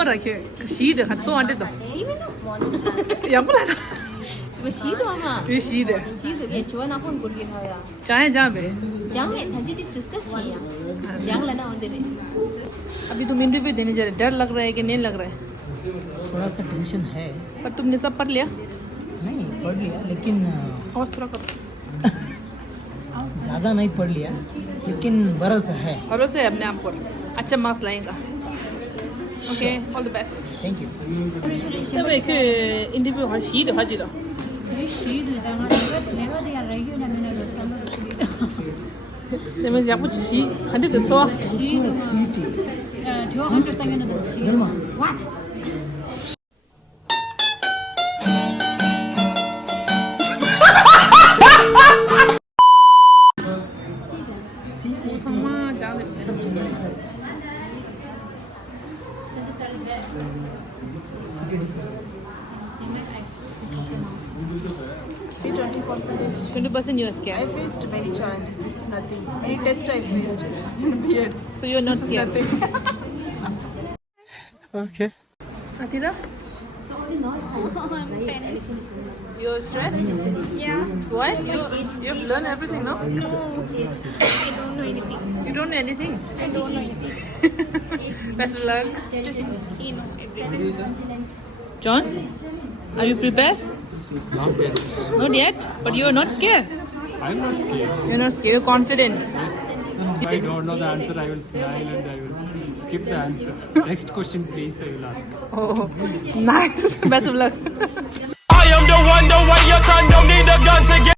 Signora che scide, cazzo anche da. Scide no? Yambula. Scide ama. Che scide. Scide che giovane con burger haya. Chahe jabe. Jange thanji dis discuss किया. जंग लेना होते रहे. अभी तुम interview देने जा रहे, डर लग रहा है कि नहीं लग रहा है? थोड़ा सा टेंशन है. पर तुमने सब पढ़ लिया? नहीं पढ़ लिया लेकिन और थोड़ा करो. ज़्यादा नहीं पढ़ लिया लेकिन भरोसा है. भरोसा है अपने आप पर. अच्छा मार्क्स लाएगा. Okay, all the best. Thank you. तब एक इंटरव्यू हर शीद हाजिर. शीद लेना लेवा दिया रहेगी ना मैंने समझ शीद. 내가 자꾸 지 한테도 좋아. Sweetie. जो understand ना शीद. What? 정말 잘했네. 20% you are scared. I faced many challenges. This is nothing. Many tests I faced in B.ed. So you are not scared. Okay. Atira, So only not science. you are stressed? Yeah. Why? You've learned everything, no? I don't know anything. You don't know anything. I don't know anything. Best of luck. You know everything. John, are you prepared? Not yet. Not yet, but you are not scared. I'm not scared. You're not scared. You're confident. If I don't know the answer, I will smile and I will skip the answer. Next question, please, I will ask. Oh, nice. Best of luck. I am the one, the way your son don't need a gun to get.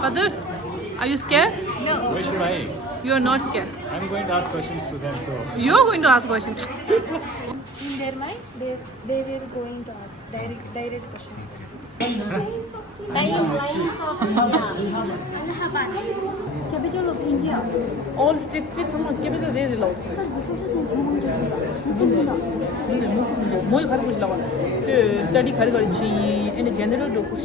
Father, are you scared? Why should I? You are not scared. I'm going to ask questions to them, so. You're going to ask questions. In their mind, they were going to ask direct questions. Capital of India. All states समझ के भी तो दे दिला मैं घर कुछ लगा तो स्टडी घर कर ची इन जनरल दो कुछ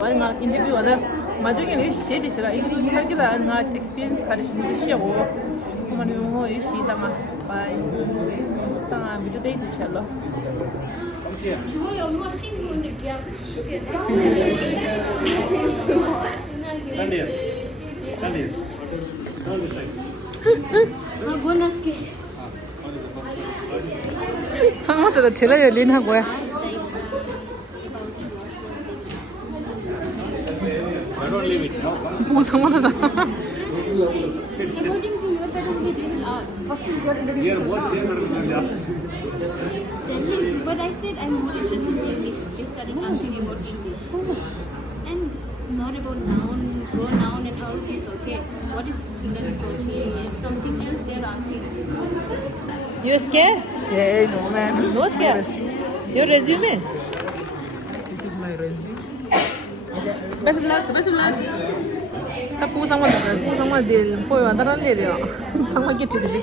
वाले ना इंटरव्यू वाला माधुरी ने शेयर दिया इंटरव्यू चल के ना ना एक्सपीरियंस कर रही है शेयर वो हमारे वो ये शेयर था बाय ता वीडियो देख चलो Stand here. Stand here. Stand this side. Bonus के. 상마다 제가 열린 하고요. I don't leave it. No. 뭐 상마다. Sit, sit. According to your category, they will ask. First, you got introduced. Here, what's here? I will ask. But I said I'm more interested in English. They started asking about English. And not about noun, pronoun and all this, okay. What is something else they're asking. You scared? Yeah, no man. No scared. Your resume. This is my resume. Best of luck. Best of luck. 딱 보고 상마 딜 보여 안 다른 일이야. 상마 끼치듯이.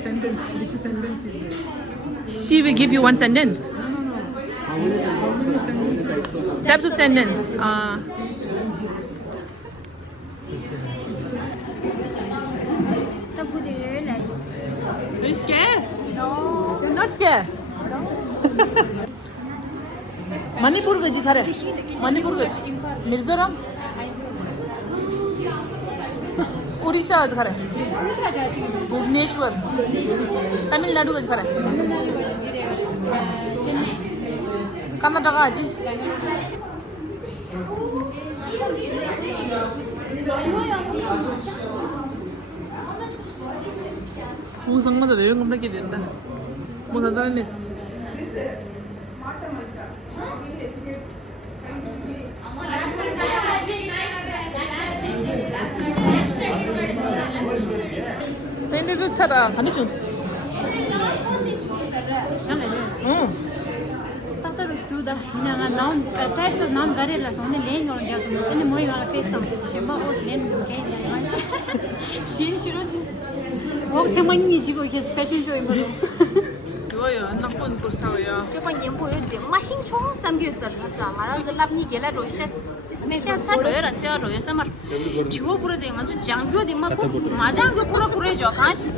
Sentence. Which sentence is there? She will give you one sentence. No. How many sentences? Types of sentence. Are you scared? No. You're not scared? Manipur गई खरे मणिपुर गई मिजोरम उड़ीसा खरे भुवनेश्वर तमिलनाडु गई खरे कर्नाटक आजी 우상마다 내용 검색이 된다. 뭐 다른 일. 인터뷰 차라 반대 좀. Tataros to the noun types of noun garela so ne len on ya to ne moi wala feta sheba os len ke ya shi shiro chis wo temani ji go kes fashion show imbo 좋아요. 나쁜 거 사와요. 저거 연보여도 마신 총 삼겹살 하자. 말아서 랍니 게라로 샷샷사로요. 저로요. 삼아. 지워 부르대 가지고 장교디 맞고 마장교 부르 그래죠. 간시.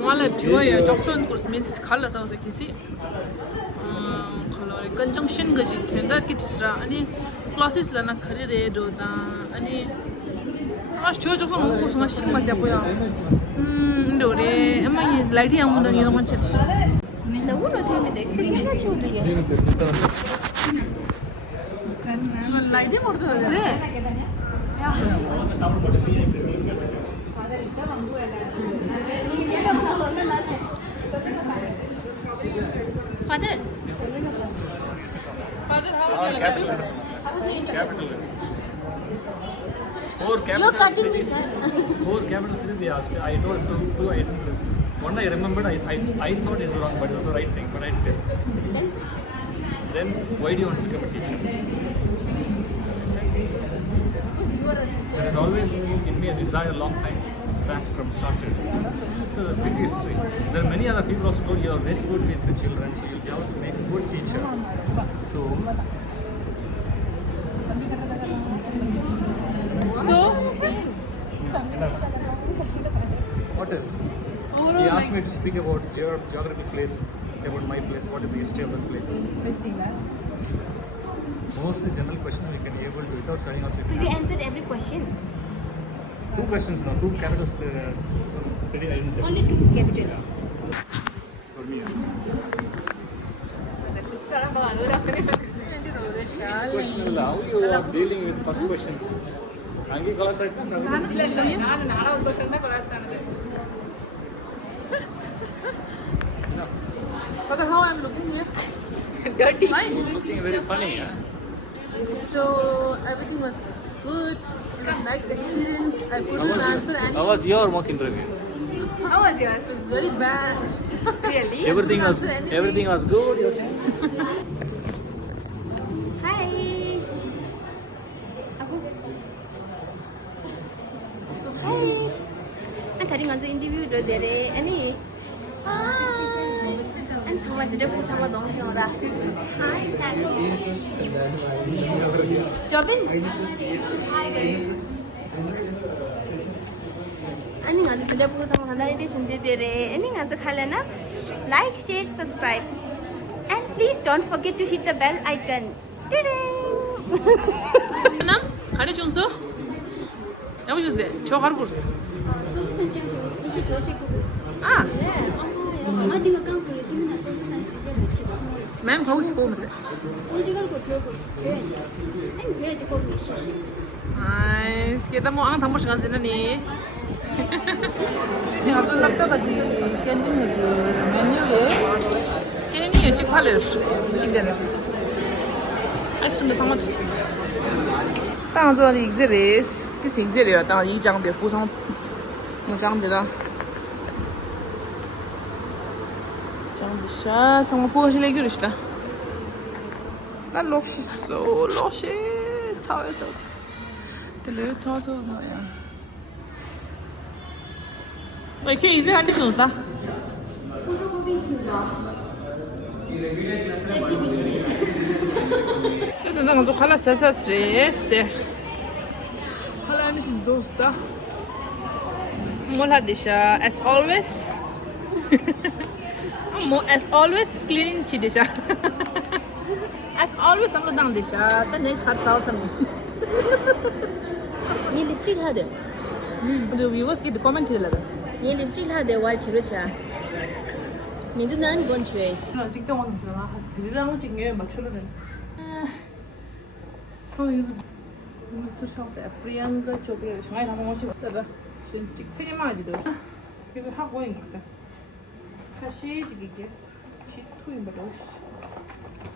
말아 좋아요. 적선 코스 민스 칼라서 기시. 컬러 건정신 거지. 된다 기티스라. 아니 클래스라나 카리레도다. 아니 아주 좋아 적선 먹고 무슨 신맛이야 보여. 근데 우리 엄마이 라이트 양분은 이런 건 쳤지. 나 오늘 되면 내가 치우들게. 라이트 모르다. 그래. Father, you're cutting this. Four capital cities they asked. I told two. One I remembered. I thought it's wrong, but it was the right thing. But I did. Then why do you want to become a teacher? There is always in me a desire, long time back from started. This is a big history. There are many other people also told you are very good with the children, so you'll be able to make a good teacher. So what else? He asked me to speak about geography place, about my place, what is the history of that place. Mostly general questions we can be able to without studying also. So you answered every question. Two questions now, two capitals city I didn't tell. Only two capital. For me. Question how you are dealing with first question. Angi collapse right But how I'm looking here? Dirty. looking very funny. Huh? So everything was good. It was nice experience. I couldn't answer any. How was your mock interview? How was yours? It was very bad. Really? Everything was good. Your time? Hi. Aku. Hi. Anh tadi nganjuk interview dah dere. Ani. Hi. Anh sama jadi aku sama dong orang. Hi, Sally. Jobin. Hi guys. Ani nganjuk jadi aku sama orang ini sendiri dere. Ani nganjuk kalian na like, share, subscribe, and please don't forget to hit the bell icon. Ta-da! Nam? Hani 중수? 여보 주세. 저 가르 쿠르스. 아. Ma'am 가고 싶어 오면서. 아이스, kita mau ang tamu sekarang sini nih. 내가 또 laptop까지 캔디는 메뉴에 캔디 찍 팔려. 찍대는. 아이스인데 상관. 当这里这里这是这里啊，当一张的补充，我讲的了。 장비샤 정말 보고 싶은 얘기를 했다. 나 럭시소 럭시 차에서 들려 저저야. 왜 이렇게 이제 안 되셨다? 그래도 나 먼저 갈랐어 스트레스. 할라는 힘들었다. 뭘 하디샤 as always. As always clean chidisha. As always हम लोग दांग दिशा तो next हर साल सब ये lipstick ला दे जो viewers की comment चला था ये लिपस्टिक ला दे वाल चिरो चा मैं तो नान कौन छुए ना 식당 와서 저나 들이랑 찍게 맞추려는 이거 수셔서 프리앙가 쪽에 정말 한번 오시 봤다 진짜 세 개만 하지도 이거 하고 있니까 다시 지기게 시투인 바로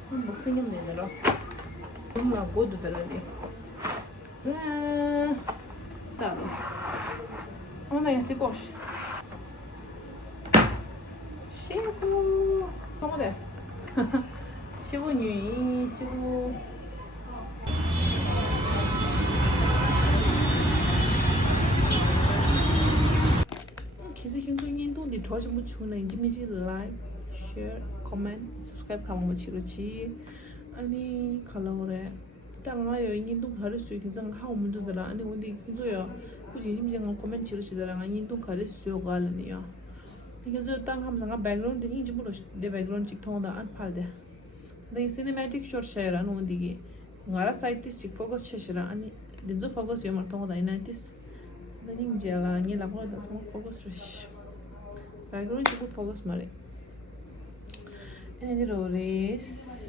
뭐 생겼네요. 정말 고도 달라니. 따로. 어나 이거 스티커. 시고. 뭐래? 시고니 시고.其实很多印度的超什么出来，你们是来。share, comment, subscribe 가면 뭐 치르지. 아니 칼로레. 당나 요 인도 가를 수 있는 장 하고 문제들아. 아니 근데 그저요. 굳이 임장 comment 치르지더라. 인도 가를 수 갈니요. 이게 저 땅 함상가 background 이 좀 보러 내 background 찍 통다 안 팔대. The cinematic shot share 안 온디기. ngara side this chick focus cheshira ani dinzo focus yo martongo da inatis daning jela ngi la ko da sama focus rush background chick focus mare any rores